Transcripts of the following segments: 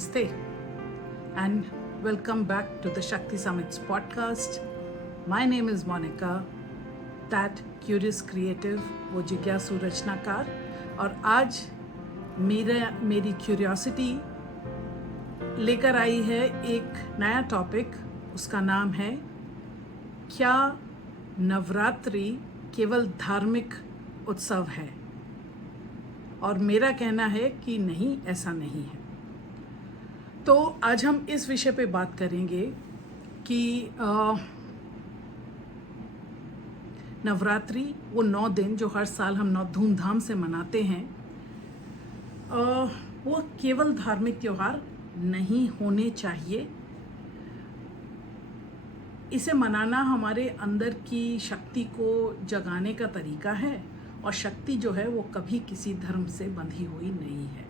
Namaste and welcome back to the Shakti Summits podcast. My name is Monica, that curious creative, वो जिज्ञासु रचनाकार. और आज मेरी क्यूरियोसिटी लेकर आई है एक नया टॉपिक. उसका नाम है क्या नवरात्रि केवल धार्मिक उत्सव है. और मेरा कहना है कि नहीं, ऐसा नहीं है. तो आज हम इस विषय पे बात करेंगे कि नवरात्रि वो 9 दिन जो हर साल हम धूमधाम से मनाते हैं, वो केवल धार्मिक त्यौहार नहीं होने चाहिए. इसे मनाना हमारे अंदर की शक्ति को जगाने का तरीका है, और शक्ति जो है वो कभी किसी धर्म से बंधी हुई नहीं है.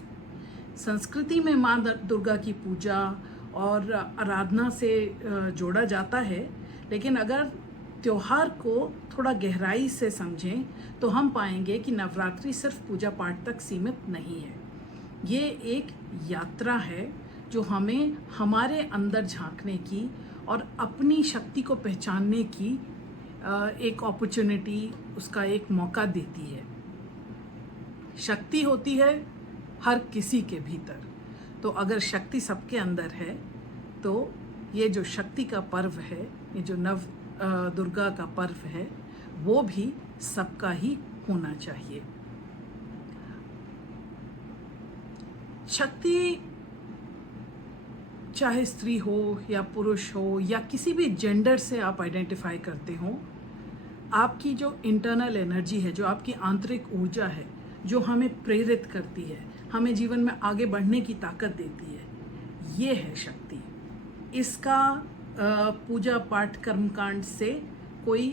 संस्कृति में माँ दुर्गा की पूजा और आराधना से जोड़ा जाता है, लेकिन अगर त्योहार को थोड़ा गहराई से समझें तो हम पाएंगे कि नवरात्रि सिर्फ पूजा पाठ तक सीमित नहीं है. ये एक यात्रा है जो हमें हमारे अंदर झांकने की और अपनी शक्ति को पहचानने की एक अपॉर्चुनिटी, उसका एक मौका देती है. शक्ति होती है हर किसी के भीतर. तो अगर शक्ति सबके अंदर है तो ये जो शक्ति का पर्व है, ये जो दुर्गा का पर्व है, वो भी सबका ही होना चाहिए. शक्ति चाहे स्त्री हो या पुरुष हो या किसी भी जेंडर से आप आइडेंटिफाई करते हो, आपकी जो इंटरनल एनर्जी है, जो आपकी आंतरिक ऊर्जा है, जो हमें प्रेरित करती है, हमें जीवन में आगे बढ़ने की ताकत देती है, ये है शक्ति. इसका पूजा पाठ कर्मकांड से कोई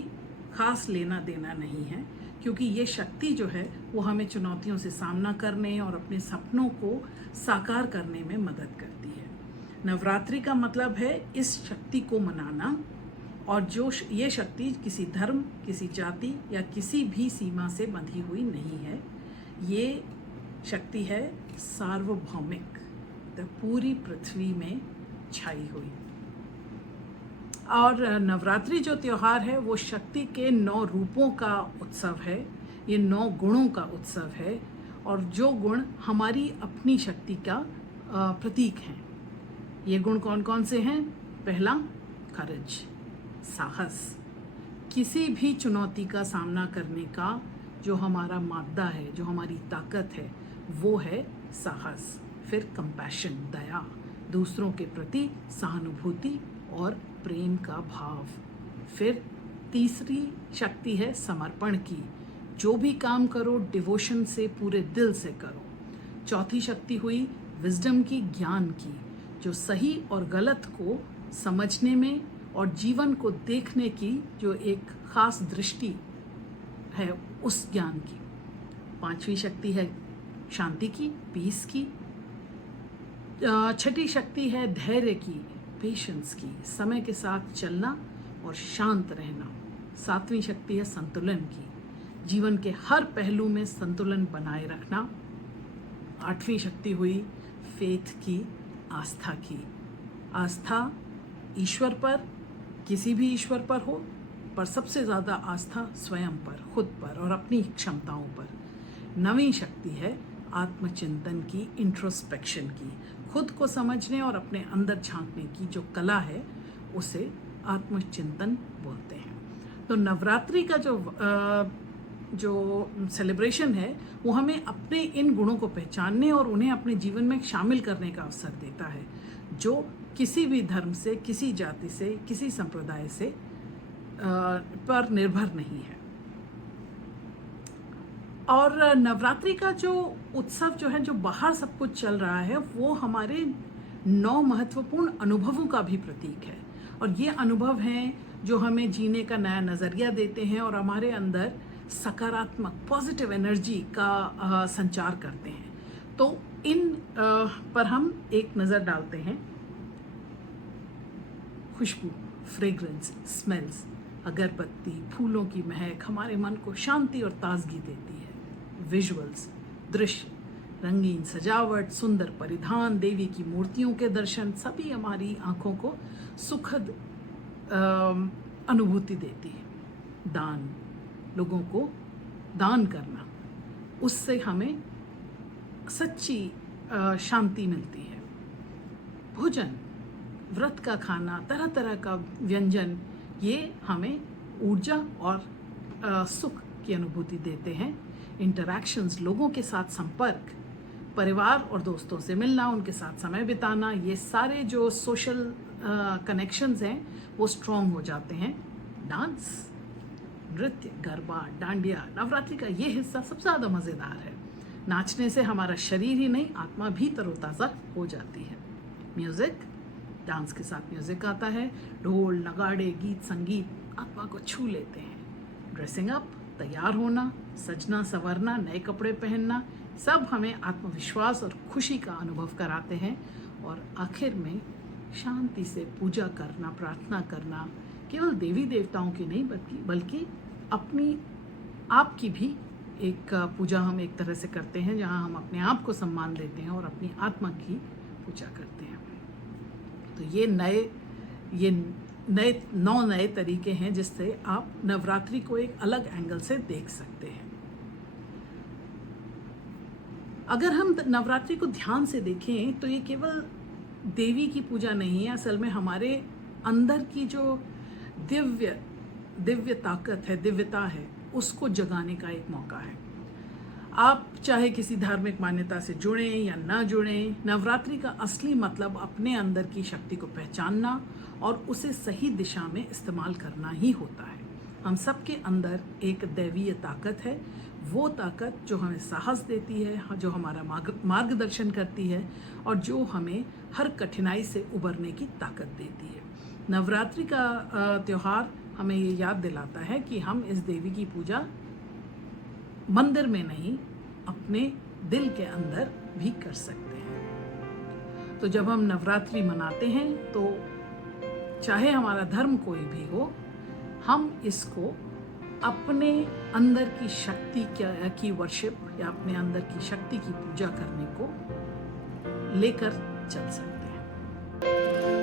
खास लेना देना नहीं है, क्योंकि ये शक्ति जो है वो हमें चुनौतियों से सामना करने और अपने सपनों को साकार करने में मदद करती है. नवरात्रि का मतलब है इस शक्ति को मनाना, और जो ये शक्ति किसी धर्म, किसी जाति या किसी भी सीमा से बंधी हुई नहीं है. ये शक्ति है सार्वभौमिक, पूरी पृथ्वी में छाई हुई. और नवरात्रि जो त्यौहार है वो शक्ति के 9 रूपों का उत्सव है. ये 9 गुणों का उत्सव है, और जो गुण हमारी अपनी शक्ति का प्रतीक हैं. ये गुण कौन कौन से हैं? पहला, करेज, साहस. किसी भी चुनौती का सामना करने का जो हमारा मादा है, जो हमारी ताकत है, वो है साहस. फिर कंपैशन, दया, दूसरों के प्रति सहानुभूति और प्रेम का भाव. फिर तीसरी शक्ति है समर्पण की. जो भी काम करो डिवोशन से, पूरे दिल से करो. चौथी शक्ति हुई विजडम की, ज्ञान की, जो सही और गलत को समझने में और जीवन को देखने की जो एक खास दृष्टि है, उस ज्ञान की. पांचवी शक्ति है शांति की, पीस की. छठी शक्ति है धैर्य की, पेशेंस की, समय के साथ चलना और शांत रहना. सातवीं शक्ति है संतुलन की, जीवन के हर पहलू में संतुलन बनाए रखना. आठवीं शक्ति हुई फेथ की, आस्था की. आस्था ईश्वर पर, किसी भी ईश्वर पर हो, पर सबसे ज़्यादा आस्था स्वयं पर, खुद पर और अपनी क्षमताओं पर. नवीं शक्ति है आत्मचिंतन की, इंट्रोस्पेक्शन की. खुद को समझने और अपने अंदर झांकने की जो कला है, उसे आत्मचिंतन बोलते हैं. तो नवरात्रि का जो सेलिब्रेशन है वो हमें अपने इन गुणों को पहचानने और उन्हें अपने जीवन में शामिल करने का अवसर देता है, जो किसी भी धर्म से, किसी जाति से, किसी संप्रदाय से पर निर्भर नहीं है. और नवरात्रि का जो उत्सव जो है, जो बाहर सब कुछ चल रहा है, वो हमारे 9 महत्वपूर्ण अनुभवों का भी प्रतीक है. और ये अनुभव हैं जो हमें जीने का नया नज़रिया देते हैं और हमारे अंदर सकारात्मक, पॉजिटिव एनर्जी का संचार करते हैं. तो इन पर हम एक नज़र डालते हैं. खुशबू, फ्रेग्रेंस, स्मेल्स, अगरबत्ती, फूलों की महक हमारे मन को शांति और ताजगी देती है. विजुअल्स, दृश्य, रंगीन सजावट, सुंदर परिधान, देवी की मूर्तियों के दर्शन सभी हमारी आंखों को सुखद अनुभूति देती है। दान, लोगों को दान करना, उससे हमें सच्ची शांति मिलती है। भोजन, व्रत का खाना, तरह तरह का व्यंजन, ये हमें ऊर्जा और सुख की अनुभूति देते हैं। इंटरैक्शंस, लोगों के साथ संपर्क, परिवार और दोस्तों से मिलना, उनके साथ समय बिताना, ये सारे जो सोशल कनेक्शंस हैं वो स्ट्रॉन्ग हो जाते हैं। डांस, नृत्य, गरबा, डांडिया, नवरात्रि का ये हिस्सा सबसे ज़्यादा मज़ेदार है। नाचने से हमारा शरीर ही नहीं, आत्मा भी तरोताज़ा हो जाती है। म्यूज़िक, डांस के साथ म्यूज़िक आता है, ढोल, नगाड़े, गीत, संगीत आत्मा को छू लेते हैं। ड्रेसिंग अप, तैयार होना, सजना संवरना, नए कपड़े पहनना, सब हमें आत्मविश्वास और खुशी का अनुभव कराते हैं। और आखिर में शांति से पूजा करना, प्रार्थना करना, केवल देवी देवताओं की नहीं बल्कि अपनी आप की भी एक पूजा हम एक तरह से करते हैं, जहाँ हम अपने आप को सम्मान देते हैं और अपनी आत्मा की पूजा करते हैं। तो ये नौ नए तरीके हैं जिससे आप नवरात्रि को एक अलग एंगल से देख सकते हैं। अगर हम नवरात्रि को ध्यान से देखें तो ये केवल देवी की पूजा नहीं है, असल में हमारे अंदर की जो दिव्य ताकत है, दिव्यता है, उसको जगाने का एक मौका है। आप चाहे किसी धार्मिक मान्यता से जुड़ें या ना जुड़ें, नवरात्रि का असली मतलब अपने अंदर की शक्ति को पहचानना और उसे सही दिशा में इस्तेमाल करना ही होता है। हम सबके अंदर एक दैवीय ताकत है, वो ताकत जो हमें साहस देती है, जो हमारा मार्गदर्शन करती है और जो हमें हर कठिनाई से उबरने की ताकत देती है। नवरात्रि का त्यौहार हमें ये याद दिलाता है कि हम इस देवी की पूजा मंदिर में नहीं, अपने दिल के अंदर भी कर सकते हैं। तो जब हम नवरात्रि मनाते हैं तो चाहे हमारा धर्म कोई भी हो, हम इसको अपने अंदर की शक्ति की वर्शिप या अपने अंदर की शक्ति की पूजा करने को लेकर चल सकते हैं।